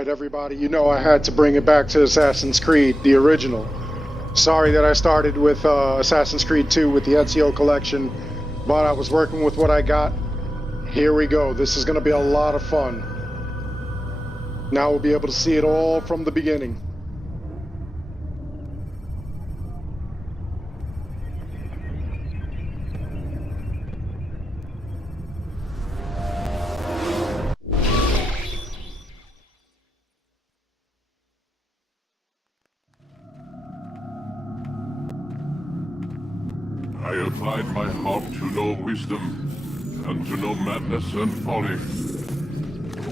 Alright, everybody, you know I had to bring it back to Assassin's Creed, the original. Sorry that I started with Assassin's Creed 2 with the Ezio collection, but I was working with what I got. Here we go. This is going to be a lot of fun. Now we'll be able to see it all from the beginning. I applied my heart to know wisdom, and to know madness and folly.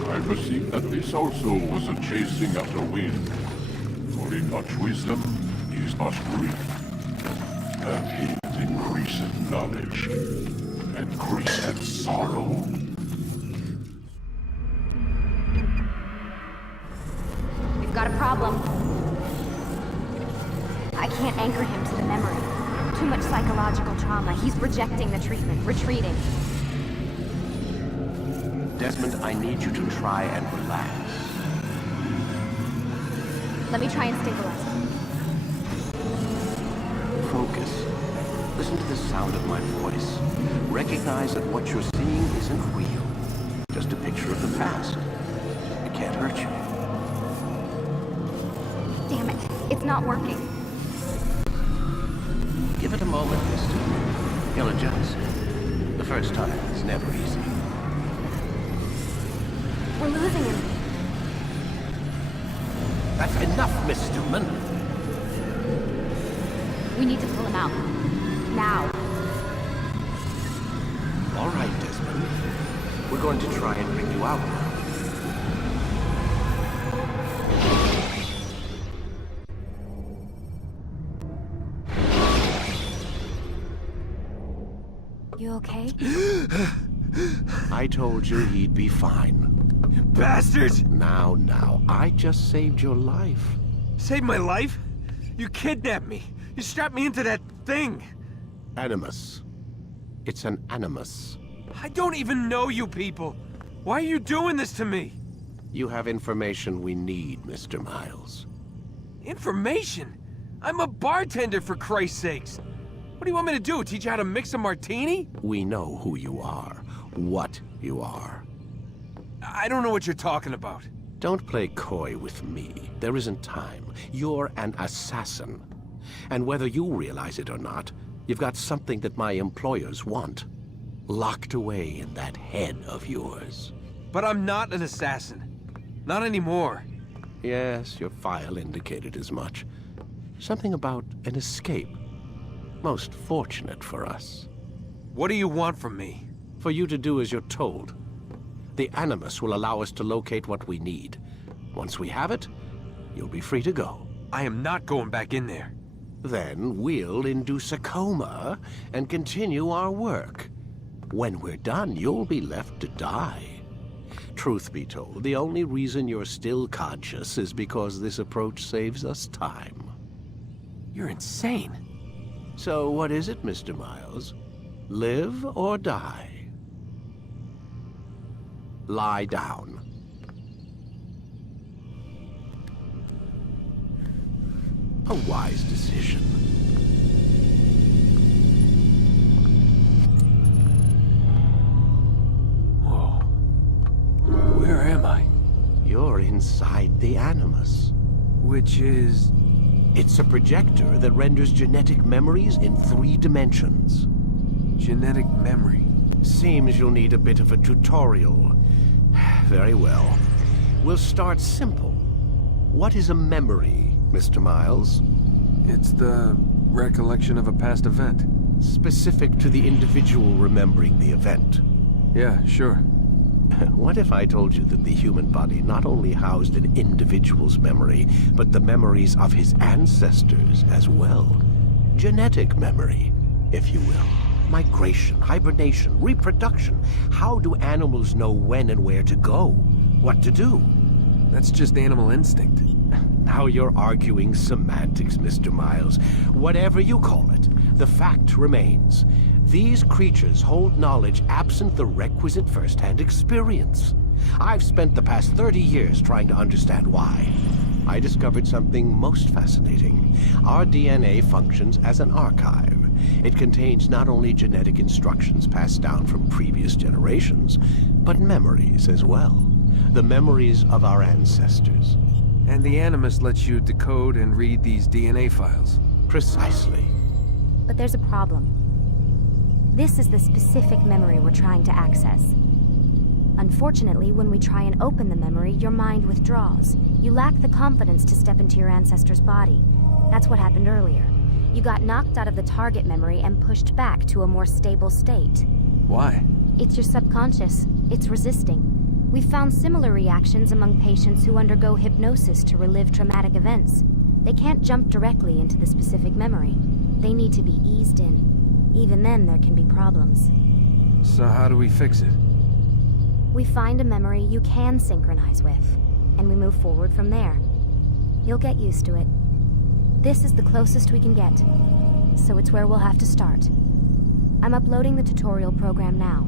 I perceived that this also was a chasing after wind. For in much wisdom is much grief. And it increaseth knowledge, and increaseth sorrow. We've got a problem. I can't anchor him to the memory. Too much psychological trauma. He's rejecting the treatment, retreating. Desmond, I need you to try and relax. Let me try and stabilize him. Focus. Listen to the sound of my voice. Recognize that what you're seeing isn't real. Just a picture of the past. It can't hurt you. Damn it. It's not working. Give it a moment, mister. He'll adjust. The first time is never easy. We're losing him. That's enough, Miss Stillman. We need to pull him out. Now. All right, Desmond. We're going to try and bring you out now. You okay? I told you he'd be fine. Bastards! Now, I just saved your life. Saved my life? You kidnapped me. You strapped me into that thing. Animus. It's an animus. I don't even know you people. Why are you doing this to me? You have information we need, Mr. Miles. Information? I'm a bartender, for Christ's sakes. What do you want me to do? Teach you how to mix a martini? We know who you are, what you are. I don't know what you're talking about. Don't play coy with me. There isn't time. You're an assassin. And whether you realize it or not, you've got something that my employers want. Locked away in that head of yours. But I'm not an assassin. Not anymore. Yes, your file indicated as much. Something about an escape. Most fortunate for us. What do you want from me? For you to do as you're told. The Animus will allow us to locate what we need. Once we have it, you'll be free to go. I am not going back in there. Then we'll induce a coma and continue our work. When we're done, you'll be left to die. Truth be told, the only reason you're still conscious is because this approach saves us time. You're insane. So what is it, Mr. Miles? Live or die? Lie down. A wise decision. Whoa. Where am I? You're inside the Animus. Which is... It's a projector that renders genetic memories in 3 dimensions. genetic memory. Seems you'll need a bit of a tutorial. Very well. We'll start simple. What is a memory, Mr. Miles? It's the recollection of a past event. Specific to the individual remembering the event. Yeah, sure. What if I told you that the human body not only housed an individual's memory, but the memories of his ancestors as well? Genetic memory, if you will. Migration, hibernation, reproduction. How do animals know when and where to go? What to do? That's just animal instinct. Now you're arguing semantics, Mr. Miles. Whatever you call it, the fact remains. These creatures hold knowledge absent the requisite first-hand experience. I've spent the past 30 years trying to understand why. I discovered something most fascinating. Our DNA functions as an archive. It contains not only genetic instructions passed down from previous generations, but memories as well. The memories of our ancestors. And the Animus lets you decode and read these DNA files. Precisely. But there's a problem. This is the specific memory we're trying to access. Unfortunately, when we try and open the memory, your mind withdraws. You lack the confidence to step into your ancestor's body. That's what happened earlier. You got knocked out of the target memory and pushed back to a more stable state. Why? It's your subconscious. It's resisting. We've found similar reactions among patients who undergo hypnosis to relive traumatic events. They can't jump directly into the specific memory. They need to be eased in. Even then, there can be problems. So how do we fix it? We find a memory you can synchronize with, and we move forward from there. You'll get used to it. This is the closest we can get, so it's where we'll have to start. I'm uploading the tutorial program now.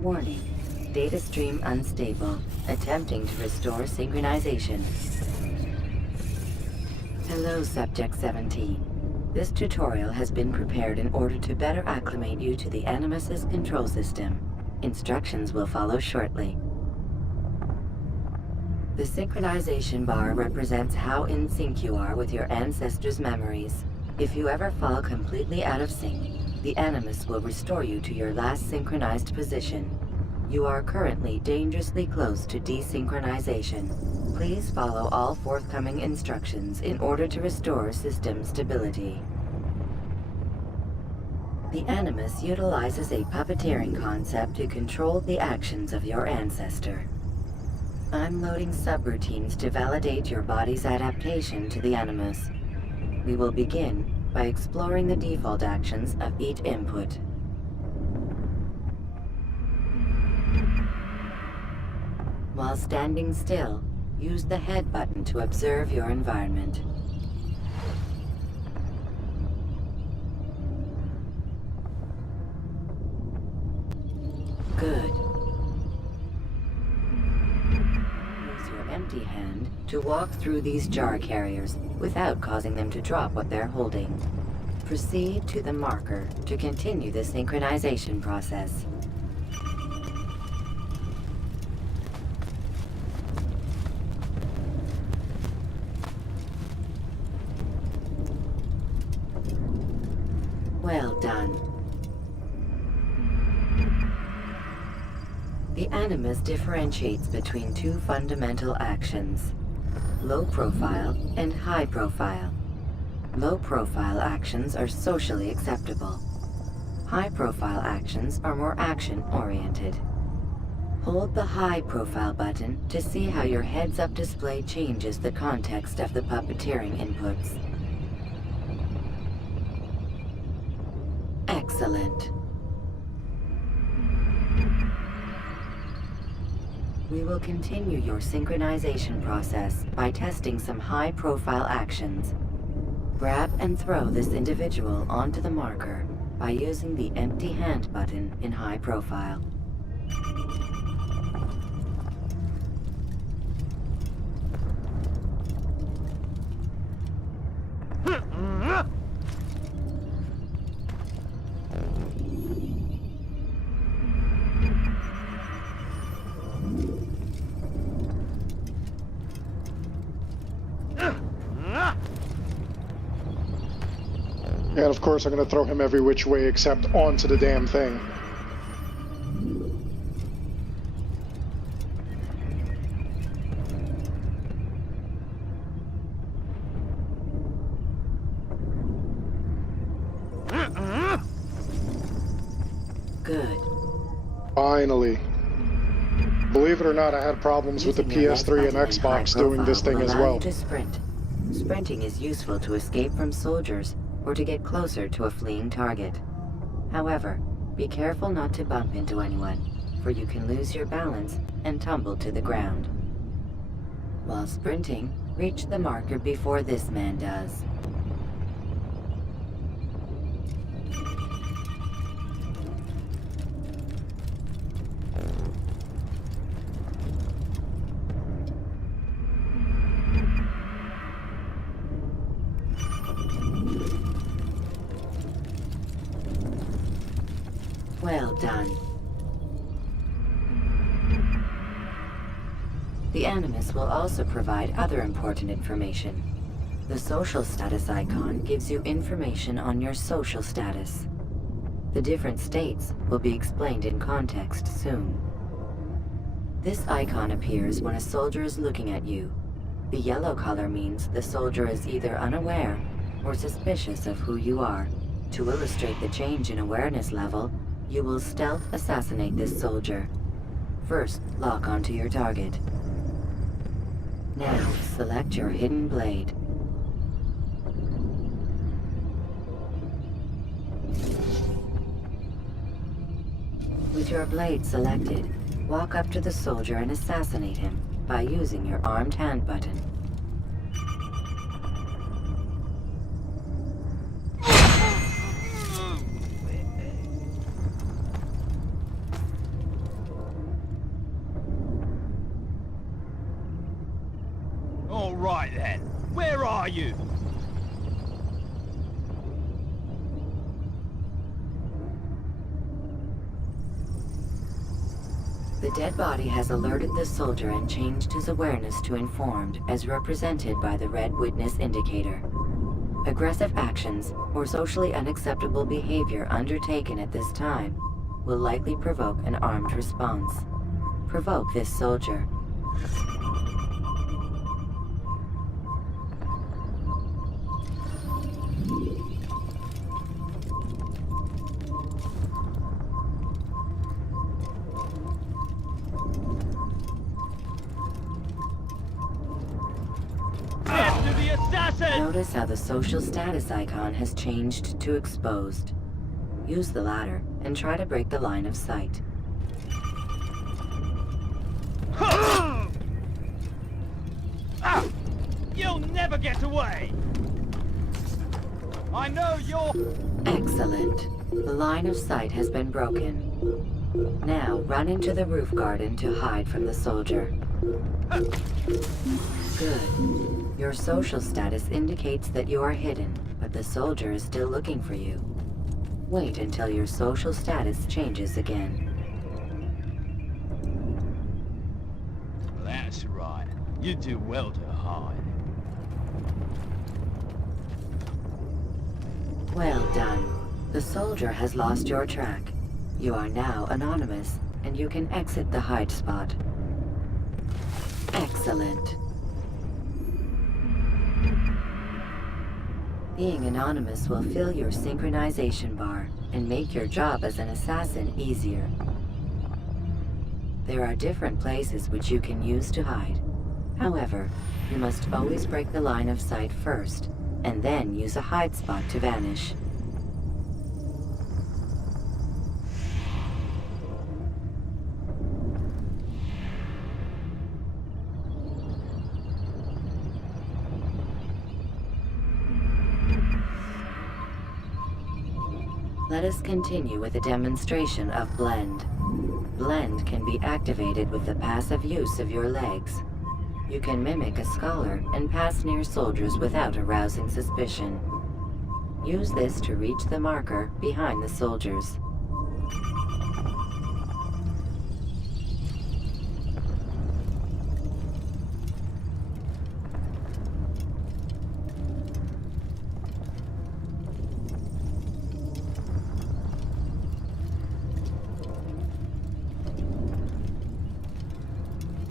Warning. Data stream unstable. Attempting to restore synchronization. Hello, Subject 17. This tutorial has been prepared in order to better acclimate you to the Animus's control system. Instructions will follow shortly. The synchronization bar represents how in sync you are with your ancestors' memories. If you ever fall completely out of sync, the Animus will restore you to your last synchronized position. You are currently dangerously close to desynchronization. Please follow all forthcoming instructions in order to restore system stability. The Animus utilizes a puppeteering concept to control the actions of your ancestor. I'm loading subroutines to validate your body's adaptation to the Animus. We will begin by exploring the default actions of each input. While standing still, use the head button to observe your environment. Good. Use your empty hand to walk through these jar carriers without causing them to drop what they're holding. Proceed to the marker to continue the synchronization process. Well done. The Animus differentiates between two fundamental actions: low profile and high profile. Low profile actions are socially acceptable. High profile actions are more action-oriented. Hold the high profile button to see how your heads-up display changes the context of the puppeteering inputs. Excellent. We will continue your synchronization process by testing some high-profile actions. Grab and throw this individual onto the marker by using the empty hand button in high profile. And of course I'm gonna throw him every which way except onto the damn thing. Good. Finally. Believe it or not, I had problems with the Using your left PS3 and button in high Xbox doing this profile thing will as allow well. you to sprint. Sprinting is useful to escape from soldiers or to get closer to a fleeing target. However, be careful not to bump into anyone, for you can lose your balance and tumble to the ground. While sprinting, Reach the marker before this man does. Well done. The Animus will also provide other important information. The social status icon gives you information on your social status. The different states will be explained in context soon. This icon appears when a soldier is looking at you. The yellow color means the soldier is either unaware or suspicious of who you are. To illustrate the change in awareness level, you will stealth assassinate this soldier. First, lock onto your target. Now, select your hidden blade. With your blade selected, walk up to the soldier and assassinate him by using your armed hand button. All right then, where are you? The dead body has alerted the soldier and changed his awareness to informed, as represented by the red witness indicator. Aggressive actions or socially unacceptable behavior undertaken at this time will likely provoke an armed response. Provoke this soldier. After the assassin! Notice how the social status icon has changed to exposed. Use the ladder and try to break the line of sight. Ah! You'll never get away! I know you're... Excellent. The line of sight has been broken. Now run into the roof garden to hide from the soldier. Good. Your social status indicates that you are hidden, but the soldier is still looking for you. Wait until your social status changes again. That's right. You do well to hide. Well done. The soldier has lost your track. You are now anonymous, and you can exit the hide spot. Excellent. Being anonymous will fill your synchronization bar and make your job as an assassin easier. There are different places which you can use to hide. However, you must always break the line of sight first, and then use a hide spot to vanish. Let us continue with a demonstration of Blend. Blend can be activated with the passive use of your legs. You can mimic a scholar and pass near soldiers without arousing suspicion. Use this to reach the marker behind the soldiers.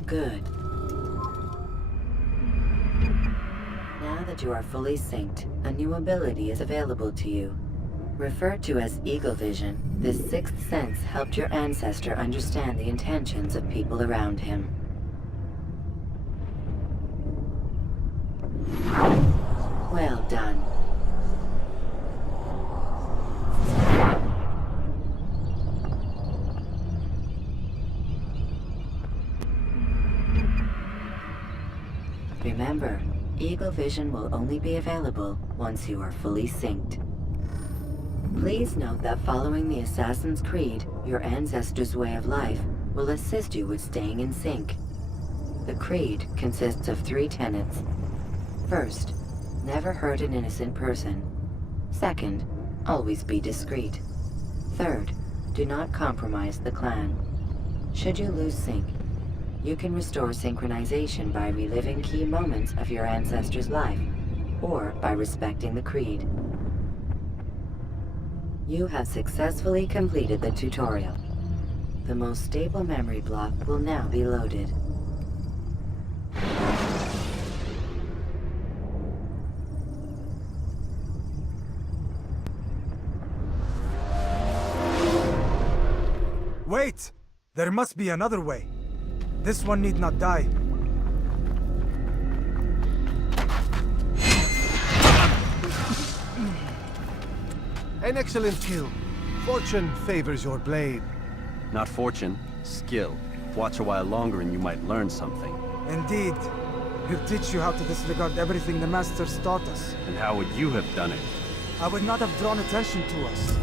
Good. Now that you are fully synced, a new ability is available to you. Referred to as Eagle Vision, this sixth sense helped your ancestor understand the intentions of people around him. Well done. Remember, eagle vision will only be available once you are fully synced. Please note that following the Assassin's Creed, your ancestors' way of life will assist you with staying in sync. The Creed consists of 3 tenets. First, never hurt an innocent person. Second, always be discreet. Third, do not compromise the clan. Should you lose sync, you can restore synchronization by reliving key moments of your ancestor's life, or by respecting the Creed. You have successfully completed the tutorial. The most stable memory block will now be loaded. Wait! There must be another way. This one need not die. An excellent kill. Fortune favors your blade. Not fortune, skill. Watch a while longer and you might learn something. Indeed. He'll teach you how to disregard everything the Masters taught us. And how would you have done it? I would not have drawn attention to us.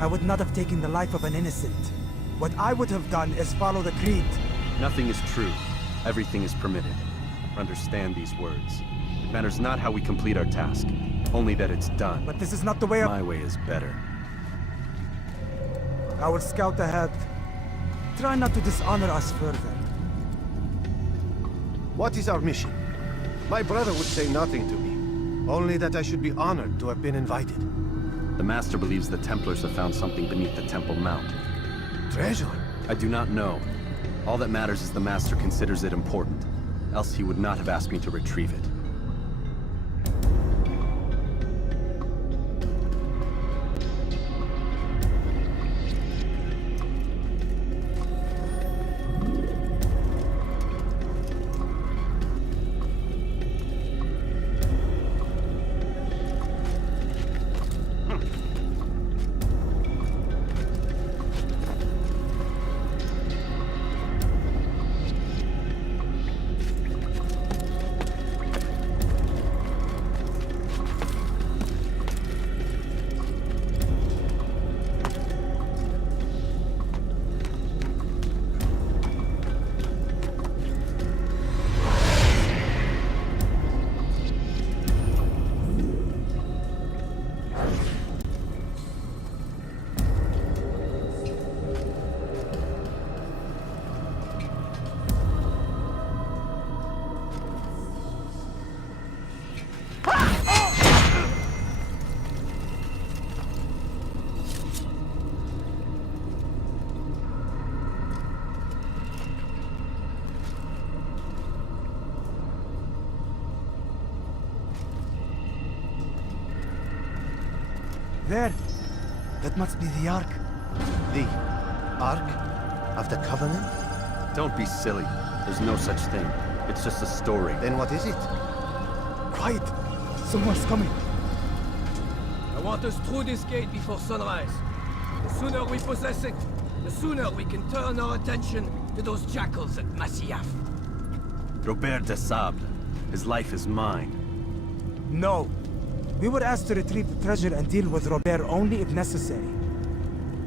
I would not have taken the life of an innocent. What I would have done is follow the Creed. Nothing is true. Everything is permitted. Understand these words. It matters not how we complete our task, only that it's done. But this is not the way of... My way is better. I will scout ahead. Try not to dishonor us further. What is our mission? My brother would say nothing to me. Only that I should be honored to have been invited. The Master believes the Templars have found something beneath the Temple Mount. Treasure? I do not know. All that matters is the Master considers it important. Else he would not have asked me to retrieve it. There. That must be the Ark. The Ark of the Covenant? Don't be silly. There's no such thing. It's just a story. Then what is it? Quiet! Someone's coming. I want us through this gate before sunrise. The sooner we possess it, the sooner we can turn our attention to those jackals at Masyaf. Robert de Sable. His life is mine. No. We were asked to retrieve the treasure and deal with Robert only if necessary.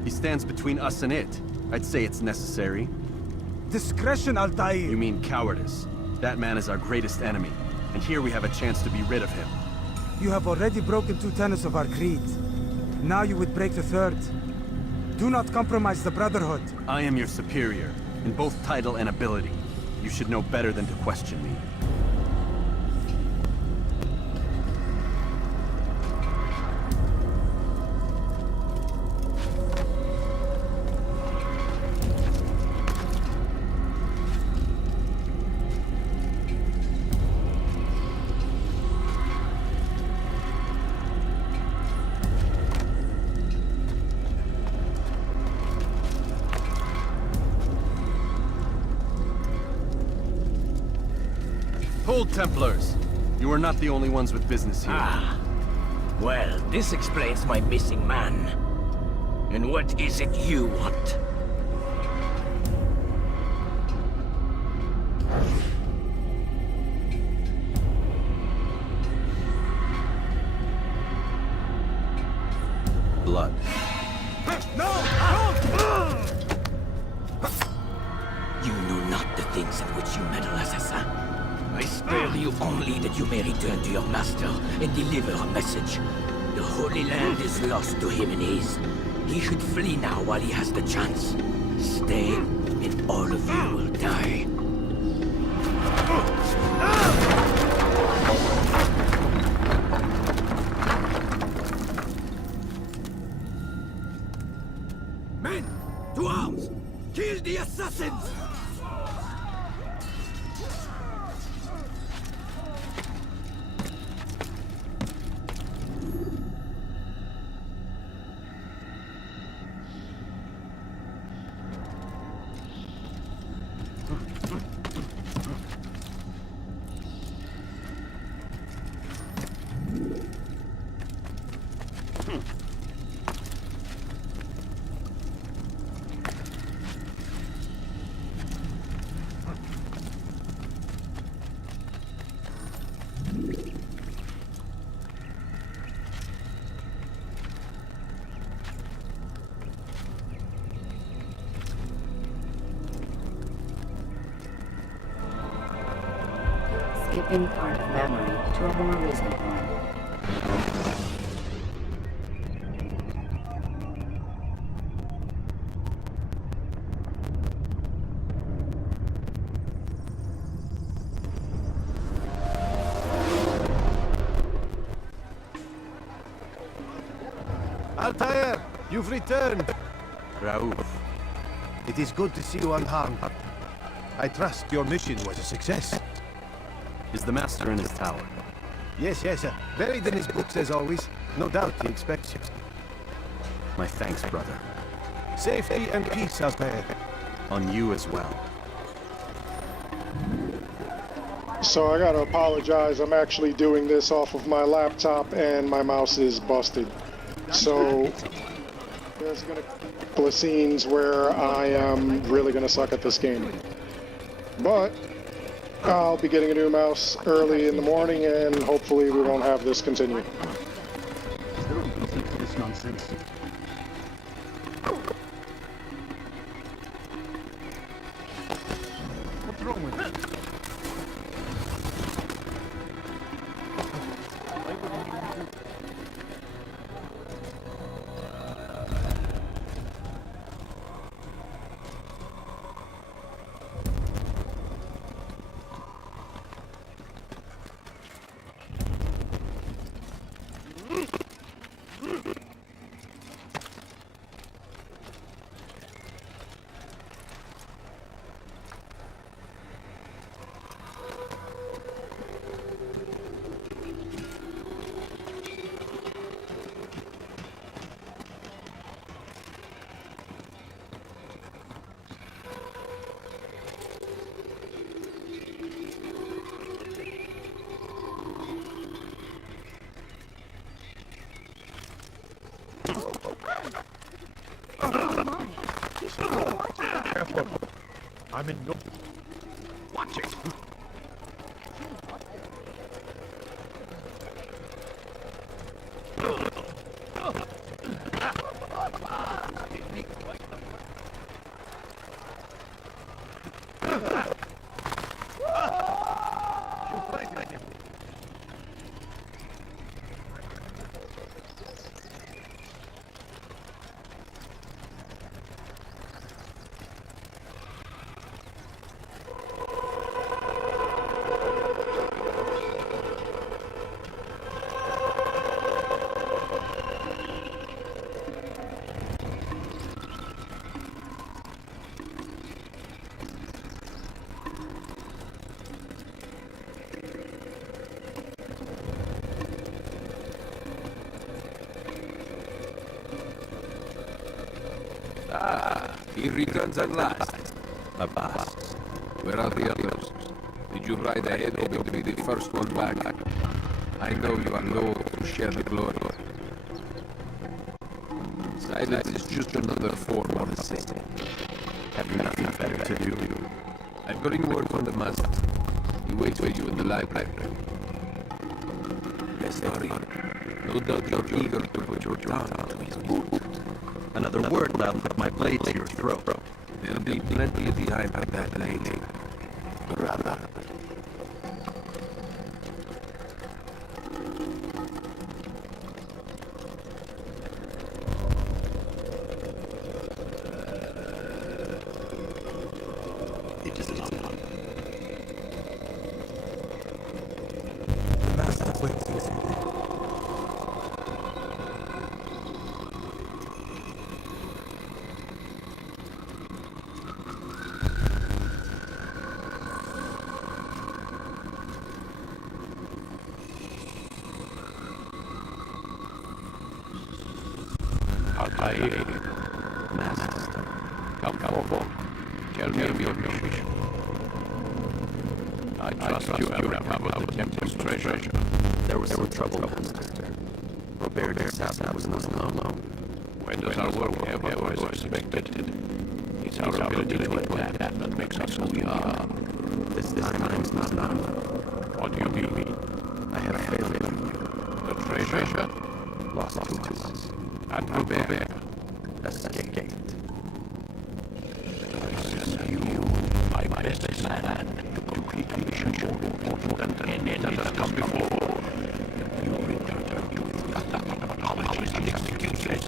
He stands between us and it. I'd say it's necessary. Discretion, Altair! You mean cowardice. That man is our greatest enemy, and here we have a chance to be rid of him. You have already broken 2 tenets of our creed. Now you would break the 3rd. Do not compromise the Brotherhood. I am your superior, in both title and ability. You should know better than to question me. Hold, Templars! You are not the only ones with business here. Ah. Well, this explains my missing man. And what is it you want? blood. You know not the things in which you meddle, assassin. I spare you only that you may return to your master and deliver a message. The Holy Land is lost to him and his. He should flee now while he has the chance. Stay, and all of you will die. Men, to arms! Kill the assassins! Skipping part of memory to a more recent one. Altair, you've returned. Raouf, It is good to see you unharmed. I trust your mission was a success. is the master in his tower? Yes, buried in his books as always. No doubt he expects you. My thanks, brother. Safety and peace, Altair. On you as well. So I gotta apologize. I'm actually doing this off of my laptop and my mouse is busted. So there's gonna be a couple of scenes where I am really gonna suck at this game. But I'll be getting a new mouse early in the morning and hopefully we won't have this continue. This nonsense. What's wrong with it? Careful. I'm in no... Watch it. He returns at last. Abbas, where are the others? Did you ride ahead or will be the first one back? I know you are loath to share the glory. Silence is just another form of the same. Have you nothing better to do? I'm bring word from the master. He waits for you in the library. Yes, sorry. No doubt you're eager to put your tongue to his boot. Another word and I'll put my blade to your throat. There'll be plenty of time for that later. Brother. It is not on. The master waits. Altair. Master. Come forward. Tell me of your mission. I trust you have recovered the temple's treasure. There was some trouble, Master. Robert Sassa was not alone. When does our work ever was expected? It's our ability to adapt that makes us who we are. This time is not enough. What do you mean? I have failed you. The treasure? Lost to us. And Robert? Escaped. This is you, my best man. To complete a mission more important than any that has come before. You return you apologies and excuses.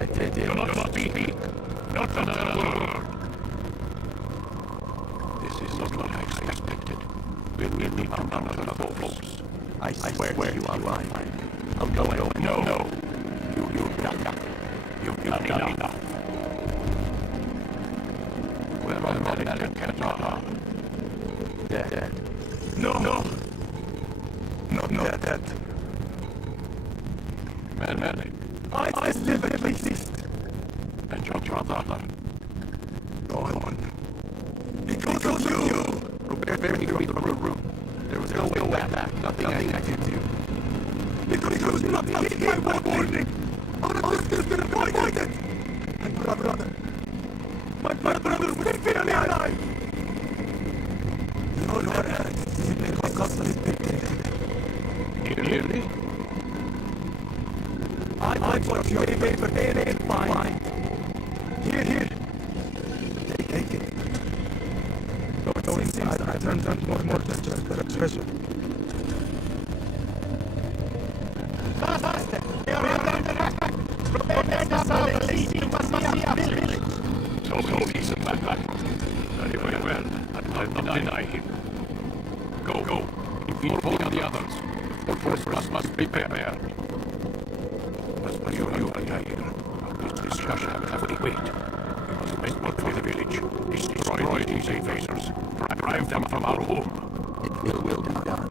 I did it. Do not speak. Not another word. This is not what I expected. We will need to run out of hopes. I swear to you, I'm lying. No. You've done enough. Where are Malik and Qatar? Dead. No. Not dead. Malik. I live at least. And your brother. Gone. Because of you. Robert buried me from the room. There was no way back. Nothing I could do. Because you was not taking my warning. All of this has been avoided. My brother was fairly alive. Your hand simply because of his victim. Really? I want you to make a day fine. Here. Take it. Though it seems that I turned out more than just a treasure. So he's a bad man. Very well. I'll not deny him. Go. Inform the others. For force must be prepared. As for you, Altair, this discussion have to wait. We must make work for the village. Destroy these invaders. Drive them from our home. It will be done.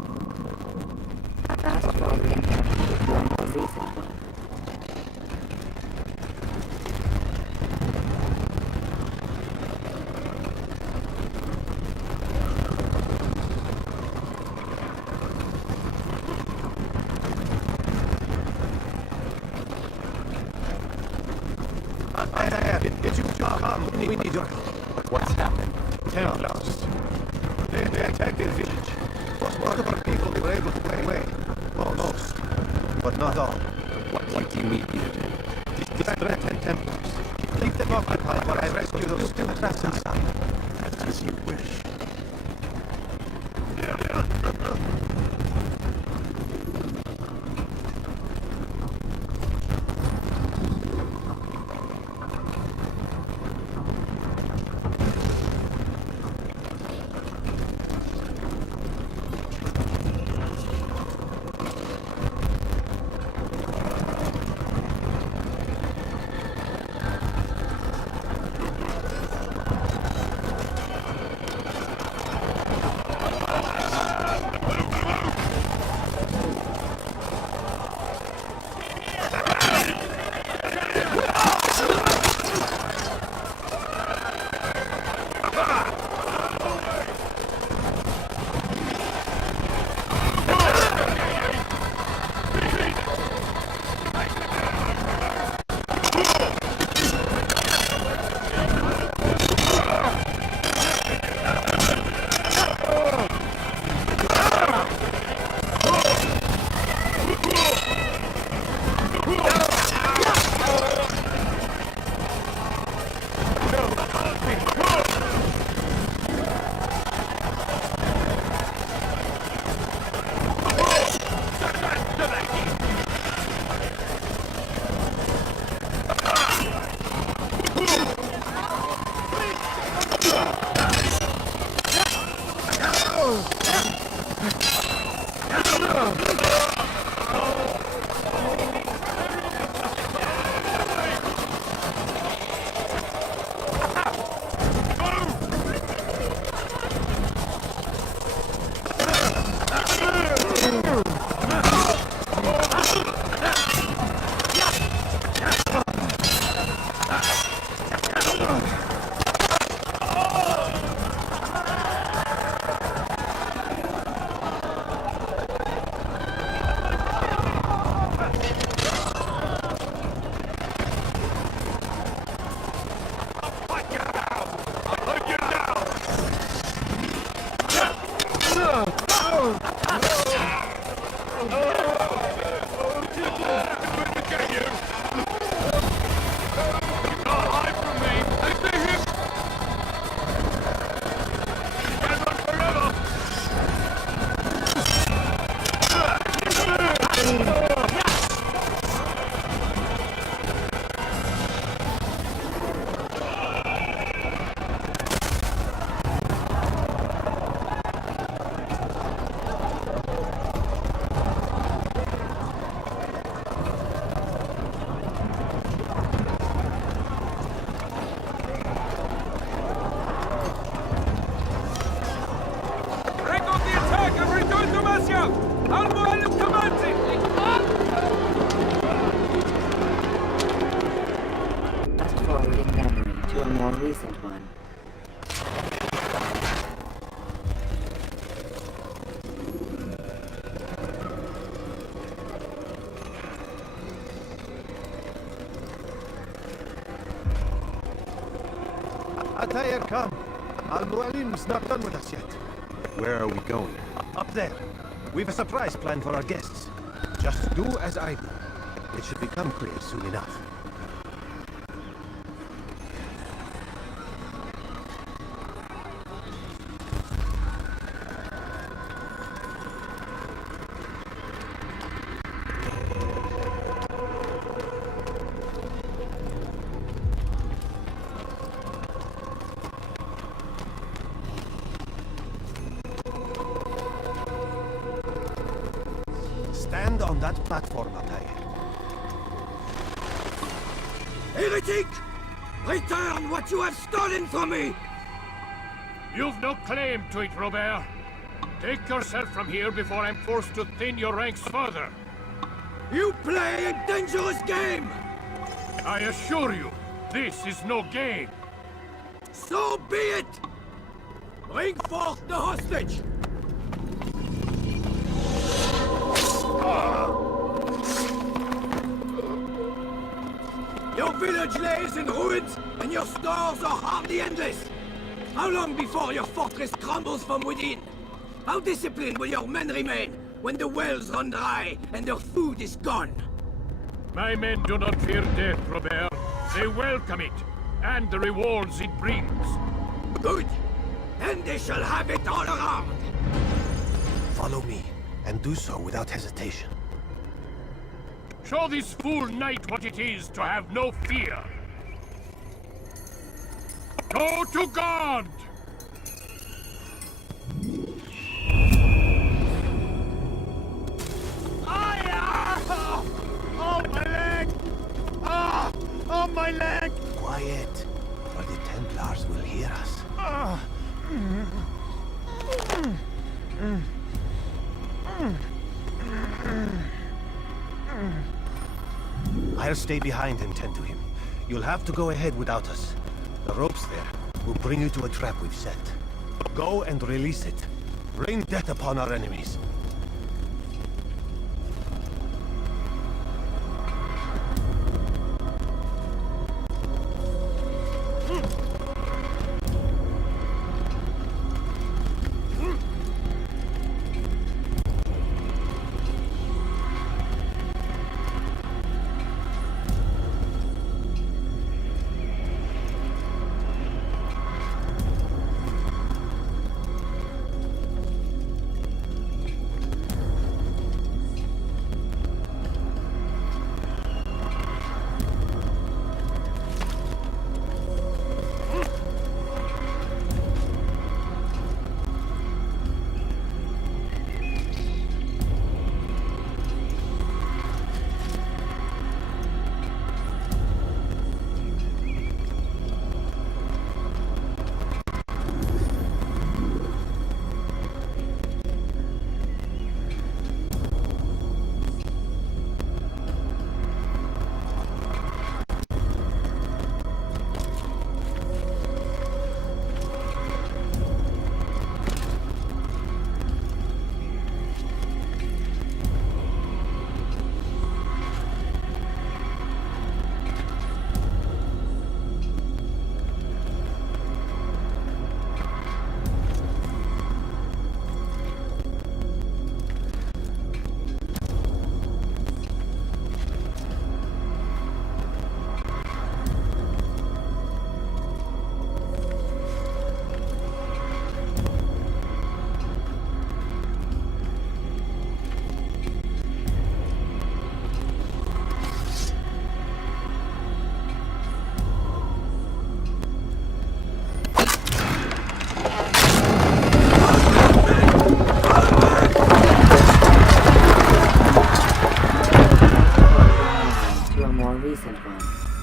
We need your help. What's happened? Templars. They attacked the village. What about people who were able to get away? Most. But not all. What do you mean you do? Descendant and Templars. Keep them occupied while I rescue those still trapped inside. As you wish. Altair, come. Al-Mualim's not done with us yet. Where are we going? Up there. We've a surprise planned for our guests. Just do as I do. It should become clear soon enough. Stand on that platform, Altair. Heretic! Return what you have stolen from me! You've no claim to it, Robert. Take yourself from here before I'm forced to thin your ranks further. You play a dangerous game! I assure you, this is no game. So be it! Bring forth the hostage! Your village lays in ruins, and your stores are hardly endless. How long before your fortress crumbles from within? How disciplined will your men remain when the wells run dry and their food is gone? My men do not fear death, Robert. They welcome it, and the rewards it brings. Good. Then they shall have it all around. Follow me, and do so without hesitation. Show this fool knight what it is to have no fear. Go to God! Oh, my leg! Ah! Oh, my leg! Quiet, or the Templars will hear us. I'll stay behind and tend to him. You'll have to go ahead without us. The ropes there will bring you to a trap we've set. Go and release it. Rain death upon our enemies.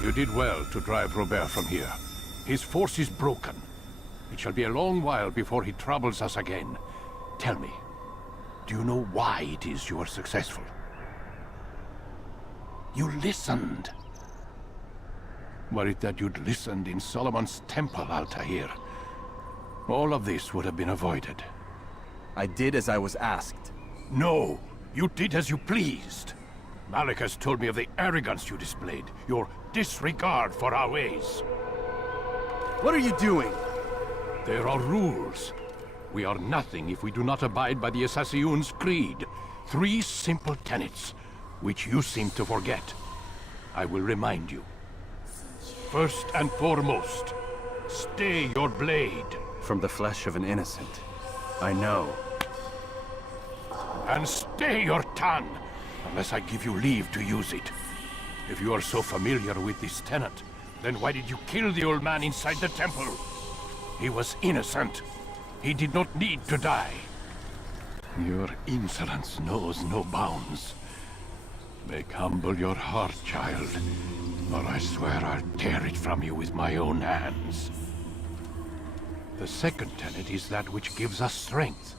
You did well to drive Robert from here. His force is broken. It shall be a long while before he troubles us again. Tell me, do you know why it is you are successful? You listened. Were it that you'd listened in Solomon's temple, Altair, all of this would have been avoided. I did as I was asked. No, you did as you pleased. Malik has told me of the arrogance you displayed, your disregard for our ways. What are you doing? There are rules. We are nothing if we do not abide by the Assassin's Creed. 3 simple tenets, which you seem to forget. I will remind you. First and foremost, stay your blade. From the flesh of an innocent. I know. And stay your tongue, unless I give you leave to use it. If you are so familiar with this tenet, then why did you kill the old man inside the temple? He was innocent. He did not need to die. Your insolence knows no bounds. Make humble your heart, child, or I swear I'll tear it from you with my own hands. The second tenet is that which gives us strength.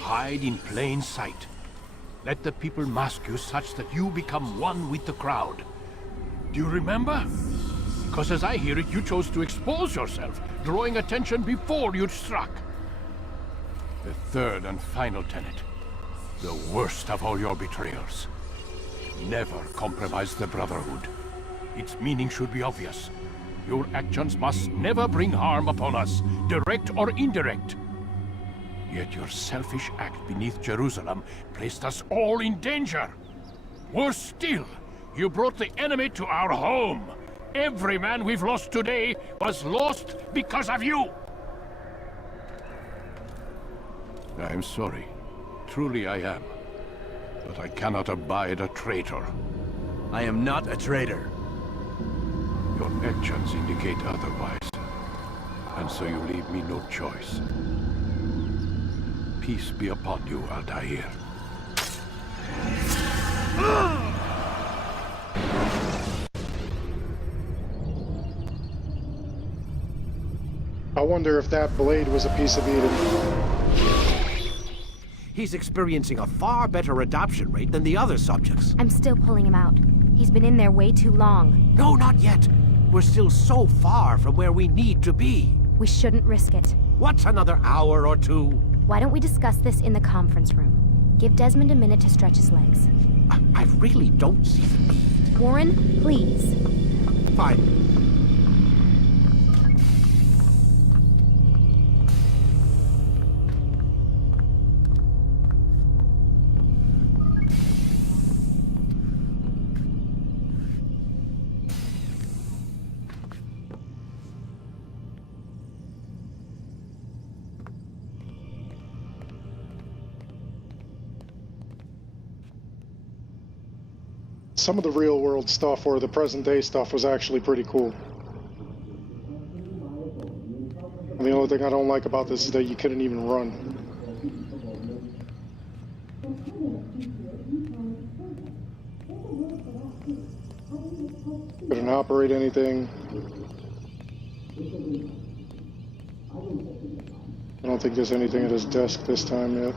Hide in plain sight. Let the people mask you such that you become one with the crowd. Do you remember? Because as I hear it, you chose to expose yourself, drawing attention before you'd struck. The third and final tenet. The worst of all your betrayals. Never compromise the Brotherhood. Its meaning should be obvious. Your actions must never bring harm upon us, direct or indirect. Yet your selfish act beneath Jerusalem placed us all in danger. Worse still, you brought the enemy to our home. Every man we've lost today was lost because of you. I'm sorry. Truly I am. But I cannot abide a traitor. I am not a traitor. Your actions indicate otherwise. And so you leave me no choice. Peace be upon you, Altair. I wonder if that blade was a piece of Eden. He's experiencing a far better adoption rate than the other subjects. I'm still pulling him out. He's been in there way too long. No, not yet. We're still so far from where we need to be. We shouldn't risk it. What's another hour or two? Why don't we discuss this in the conference room? Give Desmond a minute to stretch his legs. I really don't see the need. Warren, please. Fine. Some of the real world stuff or the present day stuff was actually pretty cool. And the only thing I don't like about this is that you couldn't even run. Couldn't operate anything. I don't think there's anything at his desk this time yet.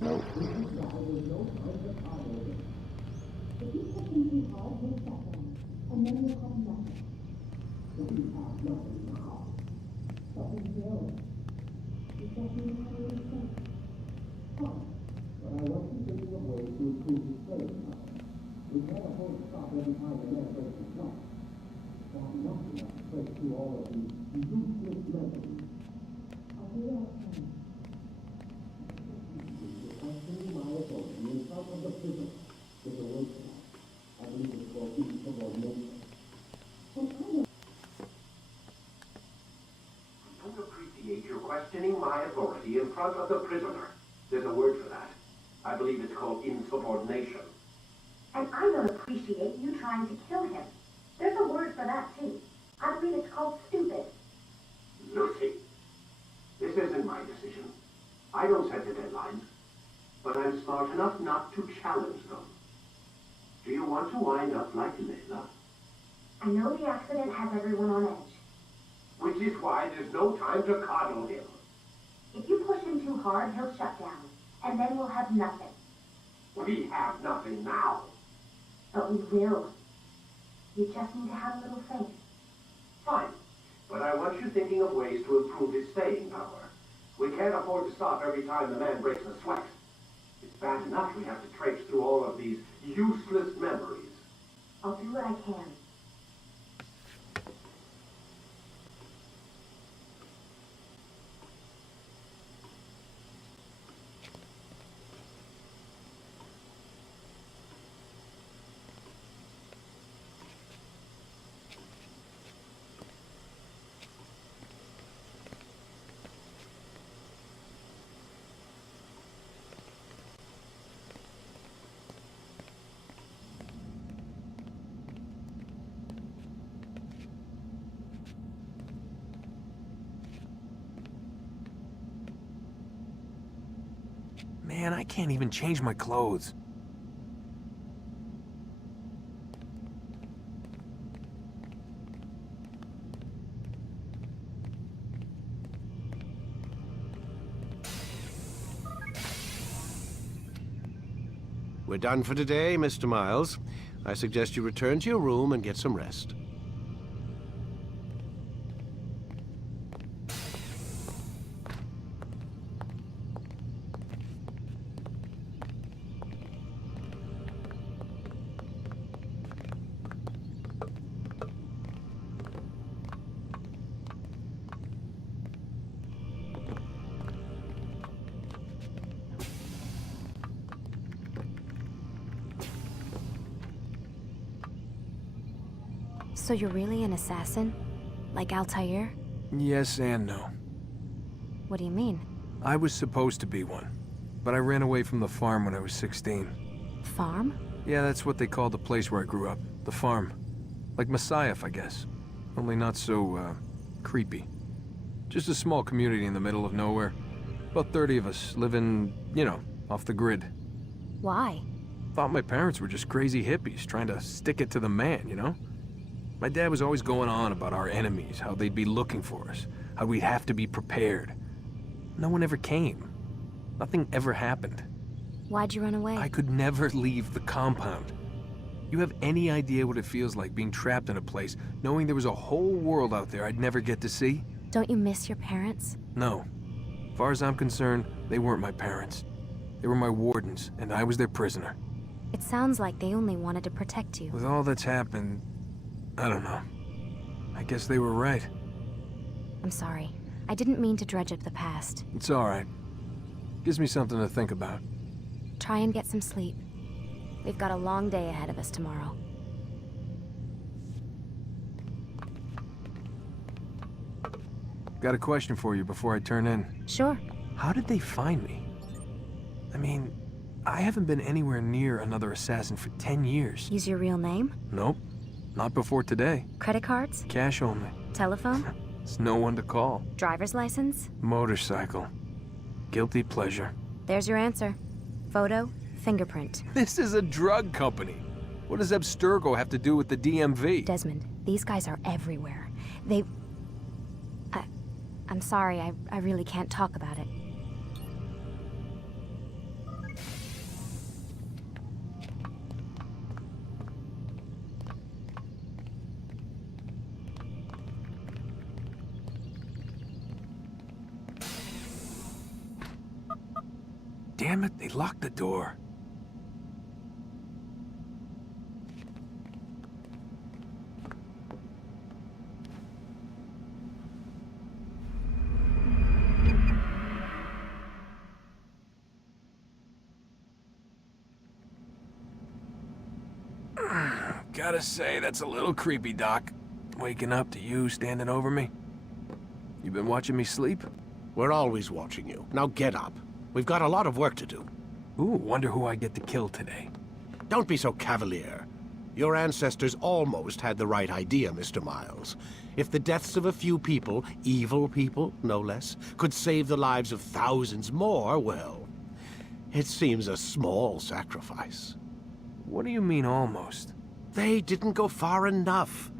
Nope. Questioning my authority in front of the prisoner. There's a word for that. I believe it's called insubordination. And I don't appreciate you trying to kill him. There's a word for that, too. I believe it's called stupid. Lucy, this isn't my decision. I don't set the deadlines. But I'm smart enough not to challenge them. Do you want to wind up like Layla? I know the accident has everyone on edge. Which is why there's no time to coddle him. If you push him too hard, he'll shut down. And then we'll have nothing. We have nothing now. But we will. You just need to have a little faith. Fine. But I want you thinking of ways to improve his staying power. We can't afford to stop every time the man breaks a sweat. It's bad enough we have to traipse through all of these useless memories. I'll do what I can. Man, I can't even change my clothes. We're done for today, Mr. Miles. I suggest you return to your room and get some rest. So you're really an assassin? Like Altair? Yes and no. What do you mean? I was supposed to be one, but I ran away from the farm when I was 16. Farm? Yeah, that's what they called the place where I grew up. The farm. Like Messiah, I guess. Only not so, creepy. Just a small community in the middle of nowhere. About 30 of us, living, you know, off the grid. Why? Thought my parents were just crazy hippies, trying to stick it to the man, you know? My dad was always going on about our enemies, how they'd be looking for us, how we'd have to be prepared. No one ever came. Nothing ever happened. Why'd you run away? I could never leave the compound. You have any idea what it feels like being trapped in a place, knowing there was a whole world out there I'd never get to see? Don't you miss your parents? No. As far as I'm concerned, they weren't my parents. They were my wardens, and I was their prisoner. It sounds like they only wanted to protect you. With all that's happened, I don't know. I guess they were right. I'm sorry. I didn't mean to dredge up the past. It's all right. Gives me something to think about. Try and get some sleep. We've got a long day ahead of us tomorrow. Got a question for you before I turn in. Sure. How did they find me? I mean, I haven't been anywhere near another assassin for 10 years. Use your real name? Nope. Not before today. Credit cards? Cash only. Telephone? There's no one to call. Driver's license? Motorcycle. Guilty pleasure. There's your answer. Photo, fingerprint. This is a drug company. What does Abstergo have to do with the DMV? Desmond, these guys are everywhere. I'm sorry, I really can't talk about it. Damn it, they locked the door. Gotta say, that's a little creepy, Doc. Waking up to you standing over me. You been watching me sleep? We're always watching you. Now get up. We've got a lot of work to do. Ooh, wonder who I get to kill today. Don't be so cavalier. Your ancestors almost had the right idea, Mr. Miles. If the deaths of a few people, evil people, no less, could save the lives of thousands more, well, it seems a small sacrifice. What do you mean, almost? They didn't go far enough.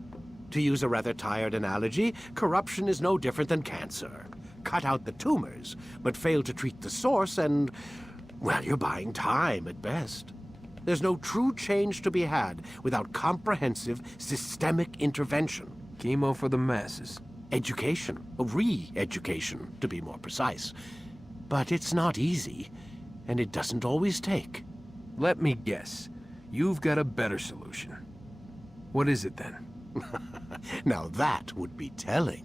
To use a rather tired analogy, corruption is no different than cancer. Cut out the tumors, but fail to treat the source and, well, you're buying time at best. There's no true change to be had without comprehensive, systemic intervention. Chemo for the masses. Education, re-education, to be more precise. But it's not easy, and it doesn't always take. Let me guess. You've got a better solution. What is it then? Now that would be telling.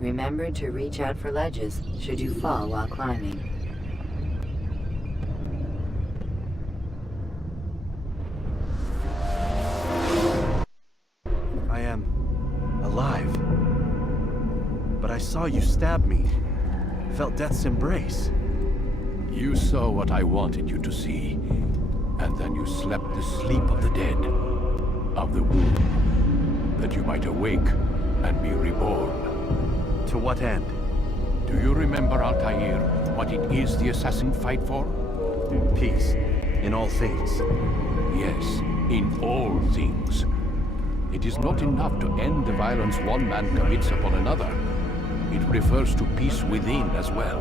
Remember to reach out for ledges should you fall while climbing. I am alive. But I saw you stab me. Felt death's embrace. You saw what I wanted you to see, and then you slept the sleep of the dead, of the womb, that you might awake and be reborn. To what end? Do you remember, Altair, what it is the assassin fight for? Peace. In all things. Yes, in all things. It is not enough to end the violence one man commits upon another. It refers to peace within as well.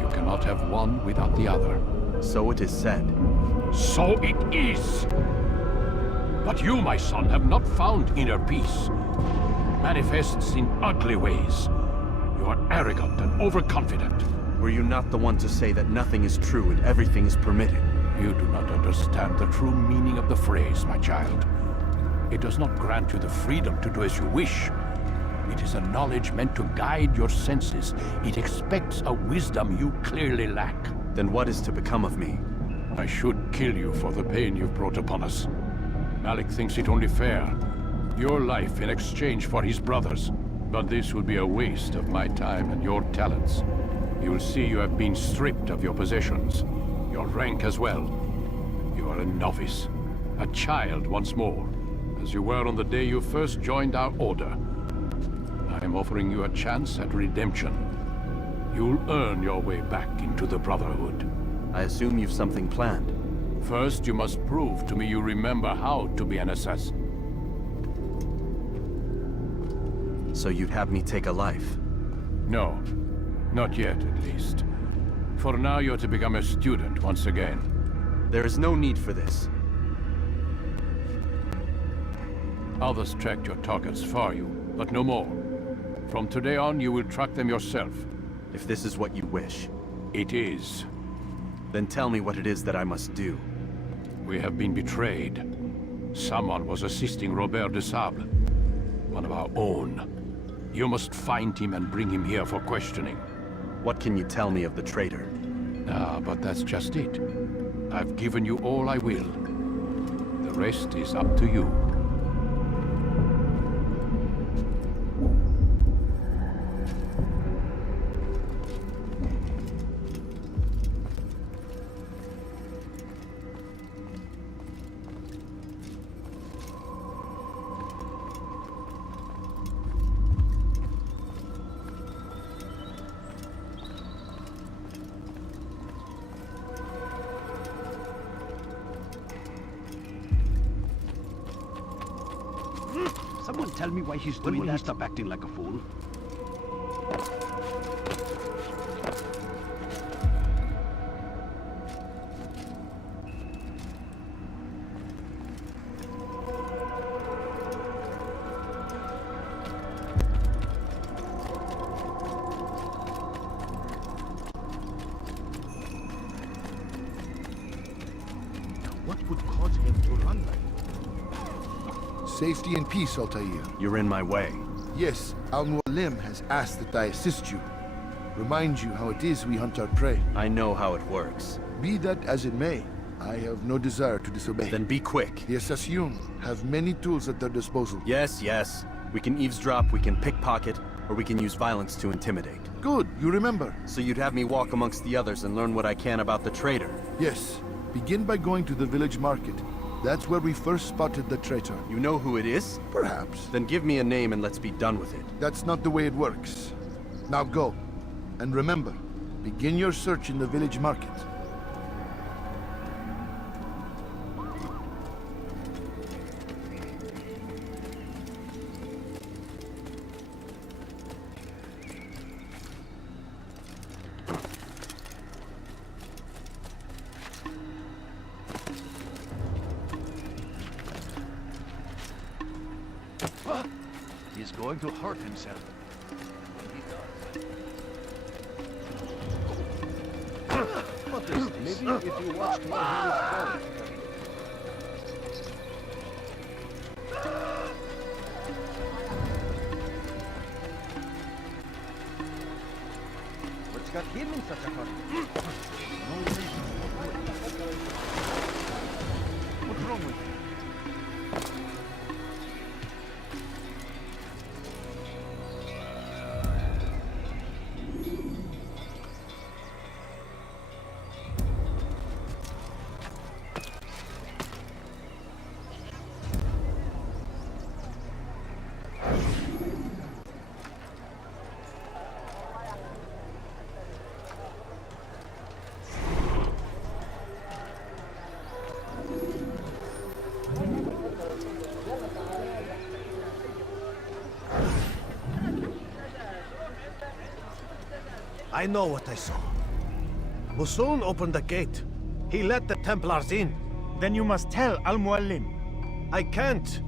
You cannot have one without the other. So it is said. So it is! But you, my son, have not found inner peace. Manifests in ugly ways. You are arrogant and overconfident. Were you not the one to say that nothing is true and everything is permitted? You do not understand the true meaning of the phrase, my child. It does not grant you the freedom to do as you wish. It is a knowledge meant to guide your senses. It expects a wisdom you clearly lack. Then what is to become of me? I should kill you for the pain you've brought upon us. Malik thinks it only fair. Your life in exchange for his brother's. But this would be a waste of my time and your talents. You will see you have been stripped of your possessions. Your rank as well. You are a novice. A child once more. As you were on the day you first joined our order. I am offering you a chance at redemption. You'll earn your way back into the Brotherhood. I assume you've something planned. First, you must prove to me you remember how to be an assassin. So you'd have me take a life? No. Not yet, at least. For now, you're to become a student once again. There is no need for this. Others tracked your targets for you, but no more. From today on, you will track them yourself. If this is what you wish. It is. Then tell me what it is that I must do. We have been betrayed. Someone was assisting Robert de Sable, one of our own. You must find him and bring him here for questioning. What can you tell me of the traitor? Ah, but that's just it. I've given you all I will. The rest is up to you. Someone tell me why he's doing that. When will he stop acting like a fool? What would cause him to run like that? Safety and peace, Altair. You're in my way. Yes, Al-Mualim has asked that I assist you. Remind you how it is we hunt our prey. I know how it works. Be that as it may, I have no desire to disobey. Then be quick. The Assassin have many tools at their disposal. Yes, yes. We can eavesdrop, we can pickpocket, or we can use violence to intimidate. Good, you remember. So you'd have me walk amongst the others and learn what I can about the traitor? Yes. Begin by going to the village market. That's where we first spotted the traitor. You know who it is? Perhaps. Then give me a name and let's be done with it. That's not the way it works. Now go. And remember, begin your search in the village market. He's going to hurt himself. What is this? Maybe if you watched where he was going. What's got him in such a hurry? No reason. What's wrong with him? I know what I saw. Musun opened the gate. He let the Templars in. Then you must tell Al-Muallim. I can't.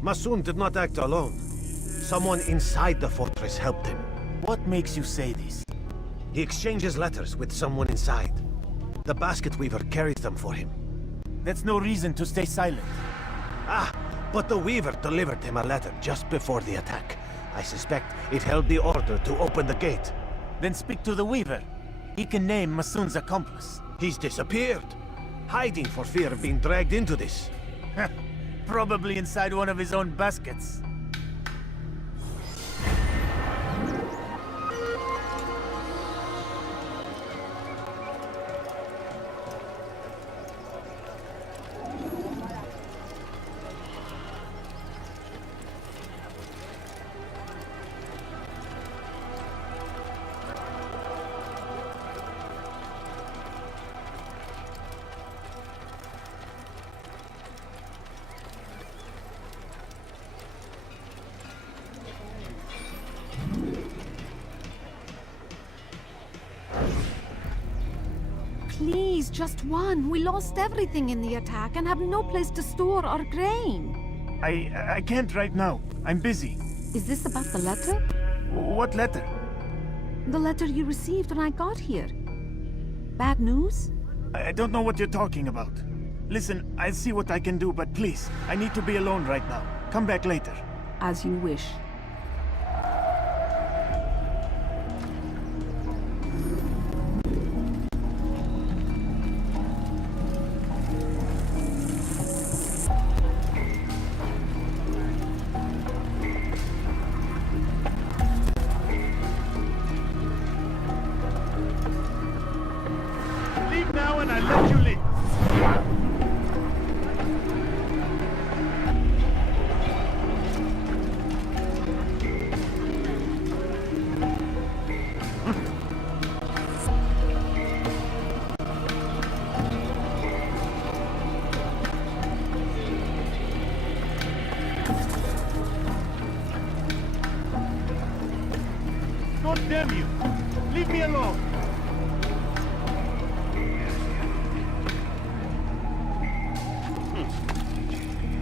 Masun did not act alone. Someone inside the fortress helped him. What makes you say this? He exchanges letters with someone inside. The basket weaver carries them for him. That's no reason to stay silent. Ah, but the weaver delivered him a letter just before the attack. I suspect it held the order to open the gate. Then speak to the weaver. He can name Masun's accomplice. He's disappeared. Hiding for fear of being dragged into this. Probably inside one of his own baskets. Please, just one. We lost everything in the attack and have no place to store our grain. I can't right now. I'm busy. Is this about the letter? What letter? The letter you received when I got here. Bad news? I don't know what you're talking about. Listen, I'll see what I can do, but please, I need to be alone right now. Come back later. As you wish. Leave now and I'll let you leave. God damn you! Leave me alone!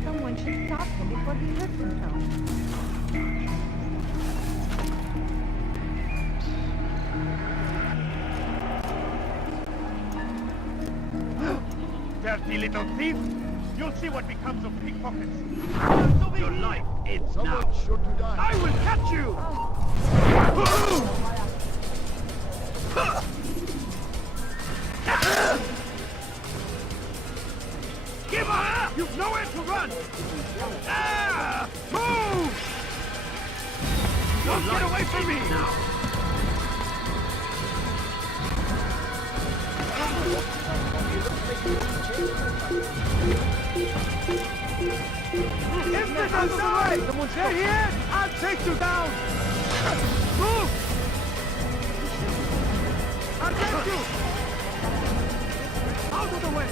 Someone should stop him before he hurts himself. Dirty little thief! You'll see what becomes of pickpockets. Your life ends now. Sure to die. I will catch you! Give up! You've nowhere to run! Ah! Move! Don't get away from me! If this is right! Someone's here! I'll take you down! Move! protect you! Out of the way!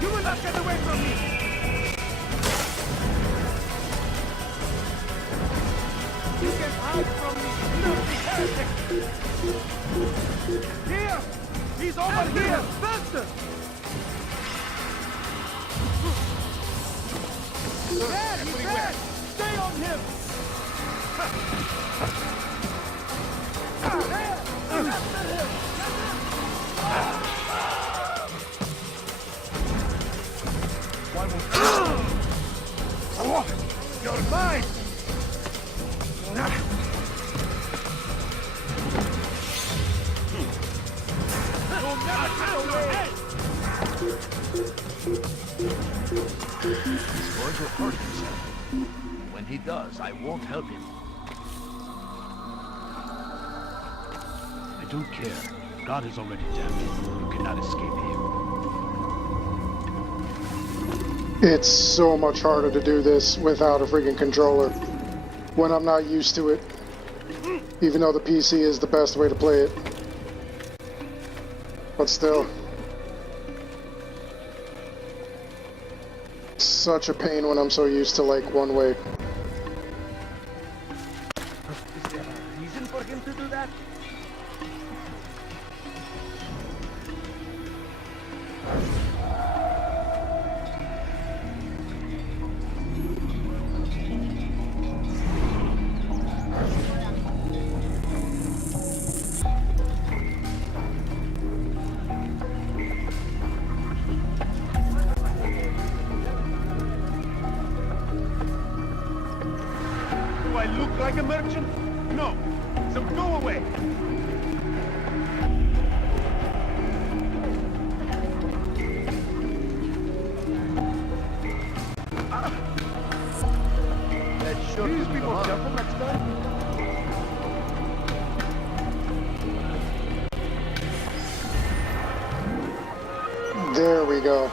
You will not get away from me! You can hide from me! Here! He's over here! Faster! There! He's there! Stay on him! You're mine! You'll never get away! He's going to hurt himself. When he does, I won't help him. I don't care. God has already damned you. You cannot escape him. It's so much harder to do this without a freaking controller when I'm not used to it, even though the PC is the best way to play it. But still, such a pain when I'm so used to like one way. Is there a reason for him to do that? Do I look like a merchant? No. So go away. Please be more careful next time. There we go.